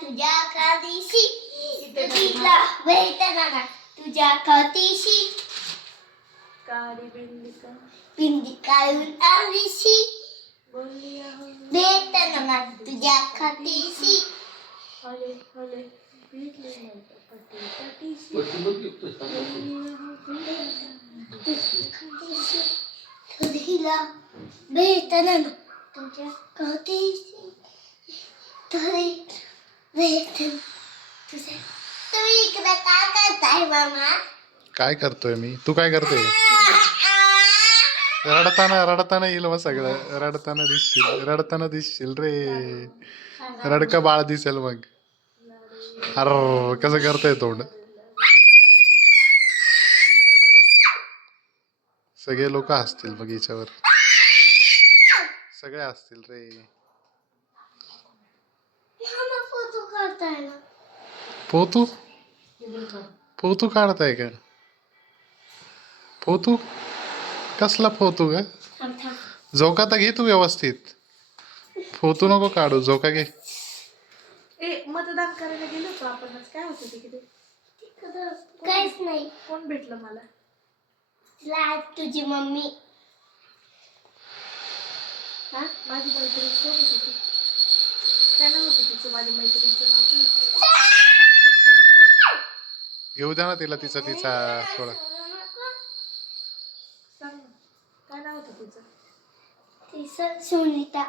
तुझ्या काळीशी तुझीला भेटणार तुझ्या खातीशी काळी बिंदिका पिंडी काढून आलीशी बोलिया भेटणार तुझ्या खातीशी हले हले भेटले नाही पटी पटीशी तुझीला भेटणार तुझ्या खातीशी तरी भेटन तुझ्या तुम्ही इकडे काय करताय मामा काय करतोय मी? तू काय करतोय? रडताना येईल मग सगळं. रडताना दिसशील रे. रडका बाळ दिसेल मग. अर कसं करतोय तोंड. सगळे लोक हसतील मग याच्यावर. सगळे हसतील रे. मामा फोटो काढताय ना पोतू काढताय का? पोतू कसला फोतू ग? झोका तर घे तू व्यवस्थित. फोतू नको काढू, झोका घे. मतदान करायला गेलो का आपण? काय होतं तिकडे? काहीच नाही. कोण भेटलं मला? तुझी मम्मी. माझी मैत्रीण कोण होती ती? काय नाव होतं तिचं? माझ्या मैत्रिणीचं नाव काय होतं? घेऊ द्या ना तिला तिचा थोडा. सांग ना. काय नाव होतं तिचं? तिचं सुनीता.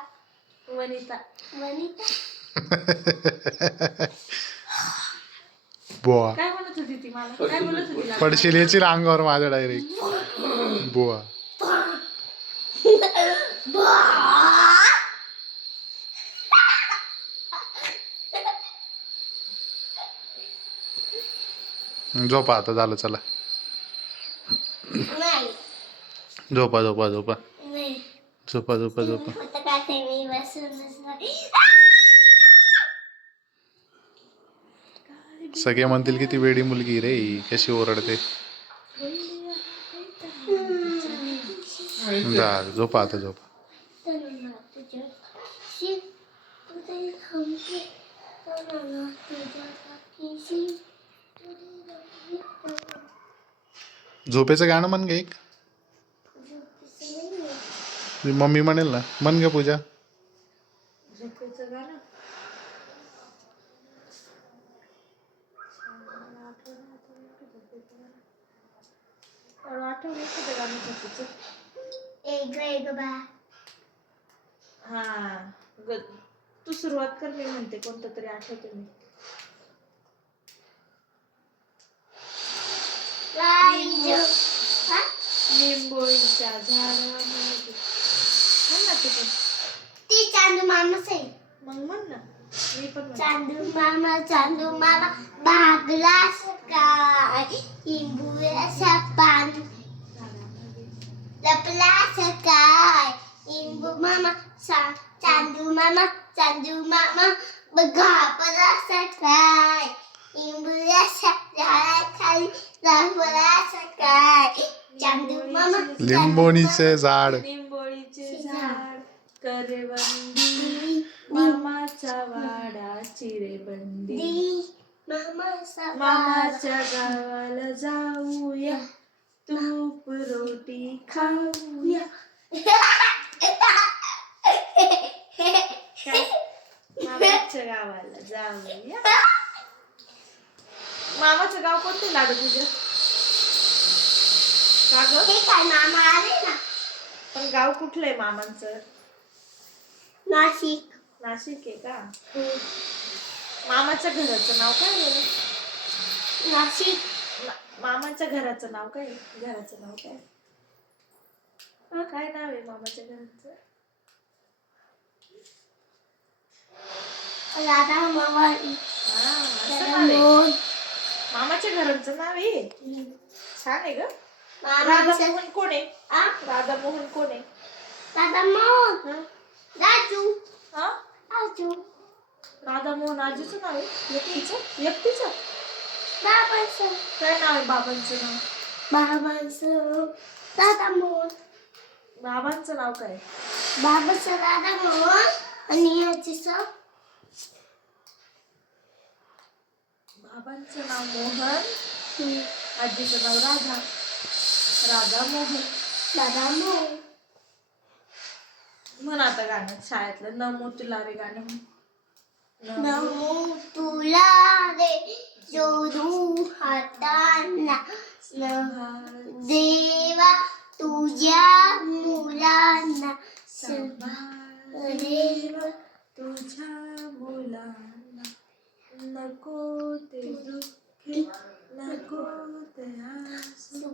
वनिता. बुवा काय म्हणत होती ती मला? काय बोलत होती? पडशील याची अंगावर माझ्या डायरेक्ट. बुवा झोपा आता, झालं चला. नाही झोपा. नाही झोपा. आता काय मी बसून सगळे म्हणतील की ती वेडी मुलगी रे, कशी ओरडते. झोपा आता, झोपा. झोपेचं गाणं म्हण ग एक. मम्मी म्हणेल ना, म्हण ग पूजा. झोपेचं गाणं. आठवण एखादं गाणं झोपेचं. एक बा हा तू सुरुवात कर, मी म्हणते कोणतं तरी आठवते मी. लिंबोळीच्या झाडामध्ये. म्हण ना तू पण. ती चांदू मामाच आहे. मग म्हण ना, मी पण म्हणते. चांदू मामा भागला सकाळ लिंबूच्या पान लपला सकाळ लिंबू मामा चांदू मामा घाबरला सकाळ लिंबूच्या झाडाखाली लपला सकाळ चांदू मामा लिंबोणीचे झाड. लिंबोळीचे झाड करवंदी मामाच्या वाडा चिरेबंदी. मामाच्या गावाला जाऊया, तूप रोटी खाऊया. मामाच्या गावाला जाऊया. मामाचं गाव कोणतं लागत तुझं? का ग? काय मामा आले ना. पण गाव कुठलं आहे मामांचं? नाशिक आहे का? मामाच्या घराचं नाव काय आहे? नाशिक. मामाच्या घराचं नाव काय? घराचं नाव काय? काय नाव आहे मामाच्या घराचं? राधा मामा. मामाच्या घराचं नाव आहे. छान आहे ग. राधा राधामोहन कोण आहे? राधामोहन कोण आहे? राजू. राधामोहन आजीचं नाव आहे? एकटीचं? बाबांचं काय नाव आहे बाबांचं नाव? बाबांचं दादा मोहन. बाबांचं नाव काय? बाबाचं दादा मोहन आणि याचं बाबांचं नाव मोहन, आजीचं नाव राधा. राधा मोहन. दादा मोहन. म्हण आता गाणं शाळेतलं नमो तुला रे गाणं म्हण. नमो तुला रे जोडू हातांना देवा तुझ्या मुलांना देव तुझ्या मुलांना नको ते दुःखी नको ते हसू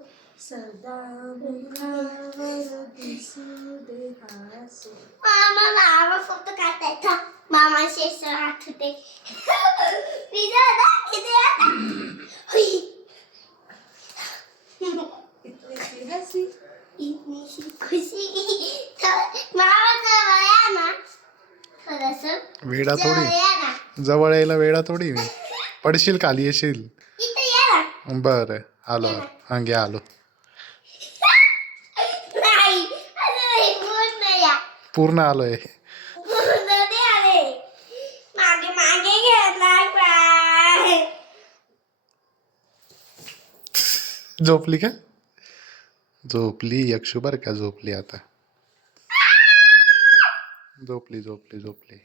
सदा मुखावर दिसू दे हासू. मामा फक्त काटायचा मामा शेष आठवते किती आता इतनी सी हसी इतनी सी खुशी मामा जवळ या ना थोडस वेडा जवळ थोडी या ना जवळ यायला वेडा थोडी मी पडशील खाली येशील. इथं या ना बरं आलो हा घे आलो. नाही अरे पूर्ण या पूर्ण आलोय. पूर्ण नाही आले मागे मागे घेतलाय पाय झोपली का? झोपली यक्षू बर का झोपली आता. झोपली झोपली झोपली.